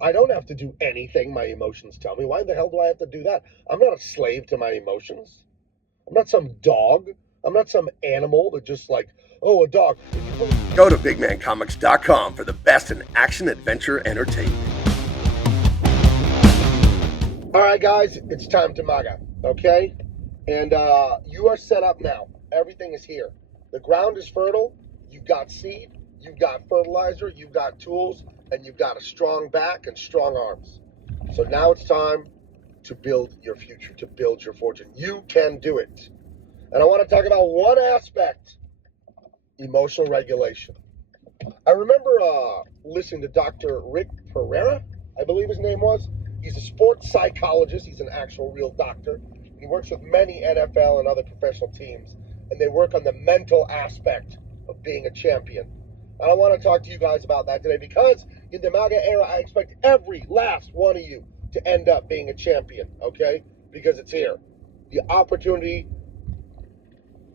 I don't have to do anything my emotions tell me. Why the hell do I have to do that? I'm not a slave to my emotions. I'm not some dog. I'm not some animal that just like, oh, a dog. Go to BigManComics.com for the best in action adventure entertainment. All right, guys, it's time to MAGA, okay? And you are set up now. Everything is here. The ground is fertile. You've got seed. You've got fertilizer. You've got tools. And you've got a strong back and strong arms. So now it's time to build your future, to build your fortune. You can do it. And I want to talk about one aspect, emotional regulation. I remember listening to Dr. Rick Pereira, I believe his name was. He's a sports psychologist. He's an actual real doctor. He works with many NFL and other professional teams, and they work on the mental aspect of being a champion. And I want to talk to you guys about that today because in the MAGA era, I expect every last one of you to end up being a champion, okay? Because it's here. The opportunity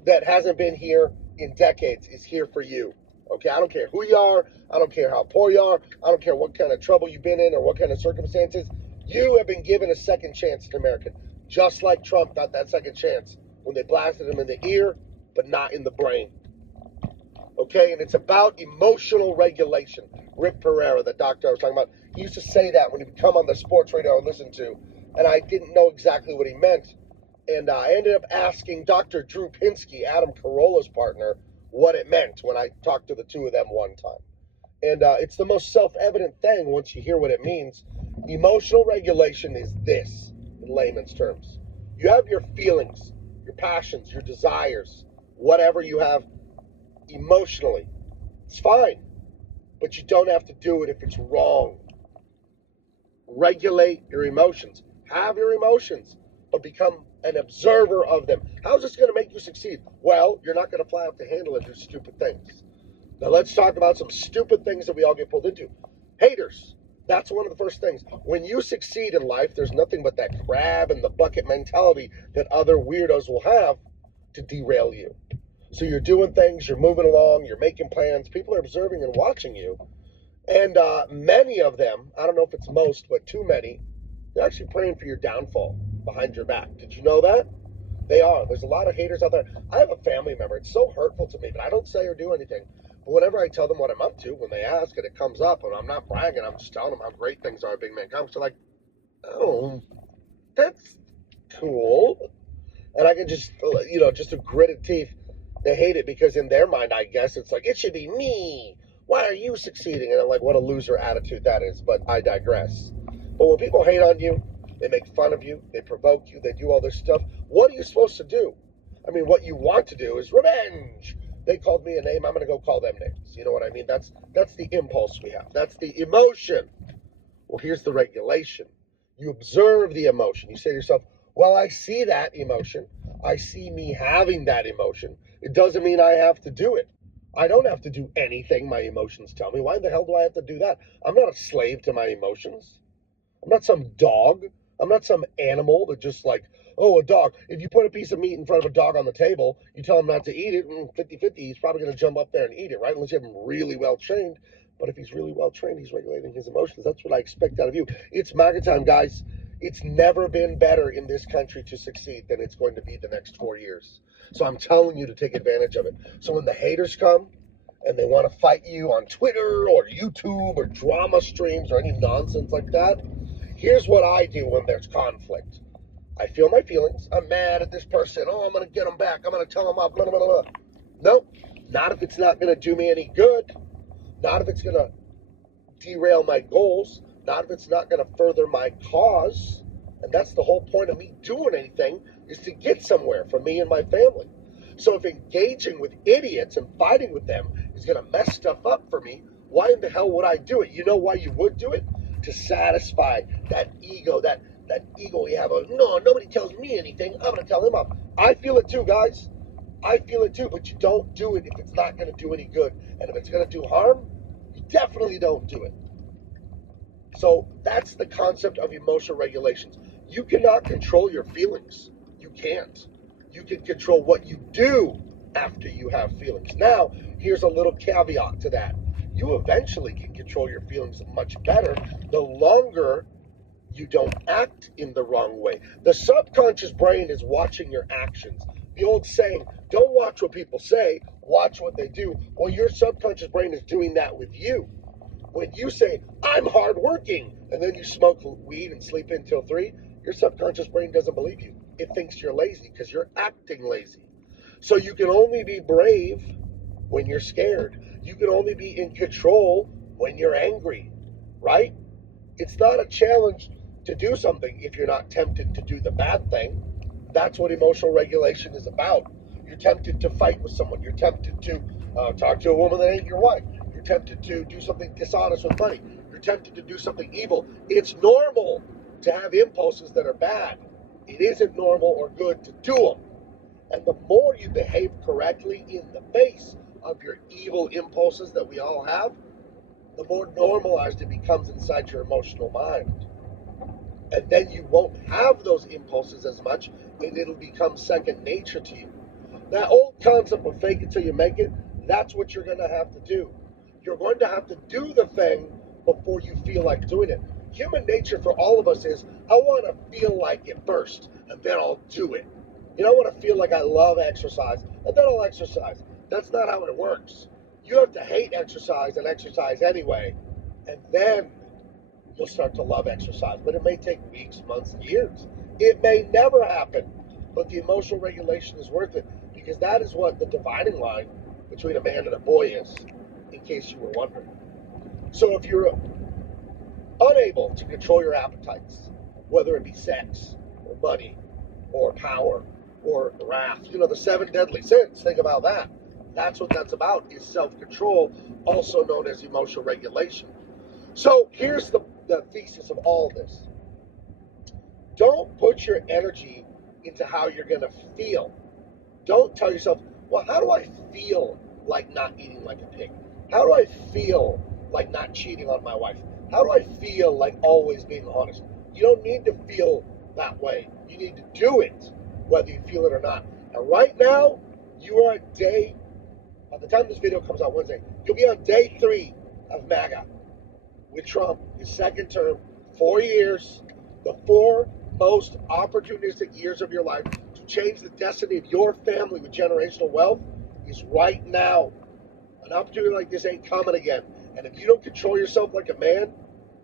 that hasn't been here in decades is here for you, okay? I don't care who you are. I don't care how poor you are. I don't care what kind of trouble you've been in or what kind of circumstances. You have been given a second chance in America, just like Trump got that second chance when they blasted him in the ear, but not in the brain. Okay, and it's about emotional regulation. Rick Pereira, the doctor I was talking about, he used to say that when he would come on the sports radio I listened to, and I didn't know exactly what he meant. And I ended up asking Dr. Drew Pinsky, Adam Carolla's partner, what it meant when I talked to the two of them one time. And it's the most self-evident thing once you hear what it means. Emotional regulation is this, in layman's terms. You have your feelings, your passions, your desires, whatever you have emotionally. It's fine, but you don't have to do it if it's wrong. Regulate your emotions. Have your emotions, but become an observer of them. How's this going to make you succeed? Well, you're not going to fly off the handle and do stupid things. Now let's talk about some stupid things that we all get pulled into. Haters. That's one of the first things. When you succeed in life, there's nothing but that crab in the bucket mentality that other weirdos will have to derail you. So you're doing things, you're moving along, you're making plans, people are observing and watching you. And many of them, I don't know if it's most, but too many, they're actually praying for your downfall behind your back. Did you know that? They are. There's a lot of haters out there. I have a family member. It's so hurtful to me, but I don't say or do anything. But whenever I tell them what I'm up to, when they ask and it comes up, and I'm not bragging, I'm just telling them how great things are at Big Man Comics, they're like, oh, that's cool. And I can just, just a gritted teeth. They hate it because in their mind, I guess, it's like, it should be me. Why are you succeeding? And I'm like, what a loser attitude that is. But I digress. But when people hate on you, they make fun of you, they provoke you, they do all this stuff, what are you supposed to do? I mean, what you want to do is revenge. They called me a name, I'm going to go call them names. You know what I mean? That's the impulse we have. That's the emotion. Well, here's the regulation. You observe the emotion. You say to yourself, well, I see that emotion. I see me having that emotion. It doesn't mean I have to do it. I don't have to do anything my emotions tell me. Why the hell do I have to do that? I'm not a slave to my emotions. I'm not some dog. I'm not some animal that just like, oh, a dog. If you put a piece of meat in front of a dog on the table, you tell him not to eat it, 50-50, he's probably going to jump up there and eat it, right? Unless you have him really well trained. But if he's really well trained, he's regulating his emotions. That's what I expect out of you. It's MAGA time, guys. It's never been better in this country to succeed than it's going to be the next 4 years. So I'm telling you to take advantage of it. So when the haters come and they want to fight you on Twitter or YouTube or drama streams or any nonsense like that, here's what I do when there's conflict. I feel my feelings. I'm mad at this person. Oh, I'm going to get them back. I'm going to tell them off. Blah, blah, blah, blah. Nope. Not if it's not going to do me any good. Not if it's going to derail my goals. Not if it's not going to further my cause. And that's the whole point of me doing anything, is to get somewhere for me and my family. So if engaging with idiots and fighting with them is going to mess stuff up for me, why in the hell would I do it? You know why you would do it? To satisfy that ego, that ego you have. No, nobody tells me anything. I'm going to tell them off. I feel it too, guys. I feel it too, but you don't do it if it's not going to do any good. And if it's going to do harm, you definitely don't do it. So that's the concept of emotional regulations. You cannot control your feelings. You can't. You can control what you do after you have feelings. Now, here's a little caveat to that. you eventually can control your feelings much better the longer you don't act in the wrong way. The subconscious brain is watching your actions. The old saying, don't watch what people say, watch what they do. Well, your subconscious brain is doing that with you. When you say, I'm hardworking, and then you smoke weed and sleep until 3, your subconscious brain doesn't believe you. It thinks you're lazy because you're acting lazy. So you can only be brave when you're scared. You can only be in control when you're angry, right? It's not a challenge to do something if you're not tempted to do the bad thing. That's what emotional regulation is about. You're tempted to fight with someone. You're tempted to talk to a woman that ain't your wife. You're tempted to do something dishonest with money. You're tempted to do something evil. It's normal to have impulses that are bad. It isn't normal or good to do them. And the more you behave correctly in the face of your evil impulses that we all have, the more normalized it becomes inside your emotional mind. And then you won't have those impulses as much, and it'll become second nature to you. That old concept of fake it till you make it, that's what you're going to have to do. You're going to have to do the thing before you feel like doing it. Human nature for all of us is, I want to feel like it first, and then I'll do it. You know, I want to feel like I love exercise, and then I'll exercise. That's not how it works. You have to hate exercise and exercise anyway, and then you'll start to love exercise. But it may take weeks, months, years. It may never happen, but the emotional regulation is worth it, because that is what the dividing line between a man and a boy is, in case you were wondering. So if you're unable to control your appetites, whether it be sex or money or power or wrath, you know, the 7 deadly sins, think about that. That's what that's about, is self-control, also known as emotional regulation. So here's the thesis of all this. Don't put your energy into how you're going to feel. Don't tell yourself, well, how do I feel like not eating like a pig? How do I feel like not cheating on my wife? How do I feel like always being honest? You don't need to feel that way. You need to do it, whether you feel it or not. And right now, you are at by the time this video comes out Wednesday, you'll be on day 3 of MAGA with Trump, his second term, 4 years, the 4 most opportunistic years of your life to change the destiny of your family with generational wealth is right now. An opportunity like this ain't coming again. And if you don't control yourself like a man,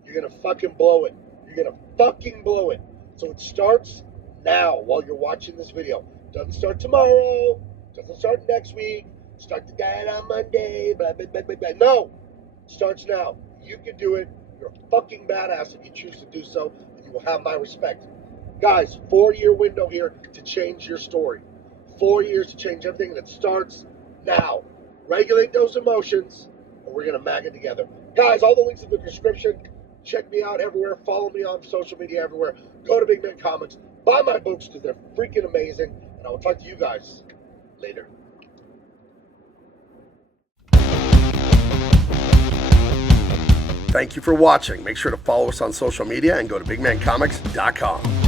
you're going to fucking blow it. You're going to fucking blow it. So it starts now while you're watching this video. Doesn't start tomorrow. Doesn't start next week. Start the diet on Monday. Blah, blah, blah, blah, blah. No. It starts now. You can do it. You're a fucking badass if you choose to do so. And you will have my respect. Guys, 4-year window here to change your story. 4 years to change everything. That starts now. Regulate those emotions, and we're going to MAGA together. Guys, all the links in the description. Check me out everywhere. Follow me on social media everywhere. Go to Big Man Comics. Buy my books because they're freaking amazing. And I will talk to you guys later. Thank you for watching. Make sure to follow us on social media and go to bigmancomics.com.